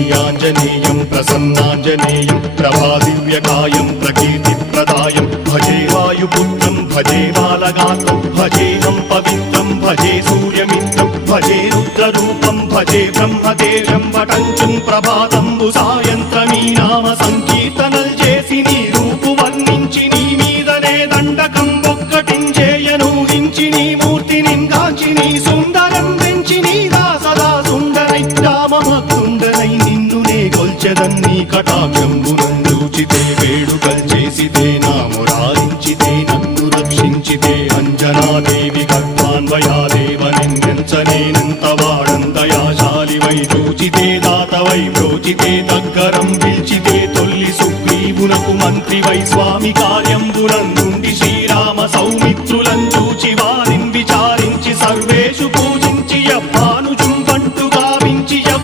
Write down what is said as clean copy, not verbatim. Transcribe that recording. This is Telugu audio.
श्रीयाञ्जनेयं प्रसन्नाञ्जनेयं प्रभादिव्यकायं प्रकीर्तिप्रदायं भजे वायुपुत्रं भजे बालगात्रं भजेऽहं पवित्रं भजे सूर्यमित्रं भजे रुद्ररूपं भजे ब्रह्मदेवं वटञ्चं ప్రభాతంబు సాయంత్రమీ నామ సంకీర్తనల్ చేసి నీ రూపు వర్ణించి నీ మీదనే దండకం ఒక్కటించేయను హించి నీ మూర్తిని గాంచి నీ సుందరం పెంచి నీ దాసదా సుందరై రామభక్తుండనై నిన్నునే గొల్చెదన్ని కటాక్షంబునందూచితే వేడుకల్ చేసితే నా మురారించితే నన్ను రక్షించితే అంజనాదేవి గర్భాన్వయాదేవనెంచనేనంత వాడందయాశాలివై చూచితే దాతవై బ్రోచితే దగ్గరం పిల్చితే తొల్లి సుగ్రీవునకు మంత్రివై స్వామి కార్యంబునందుండి శ్రీరామ సౌ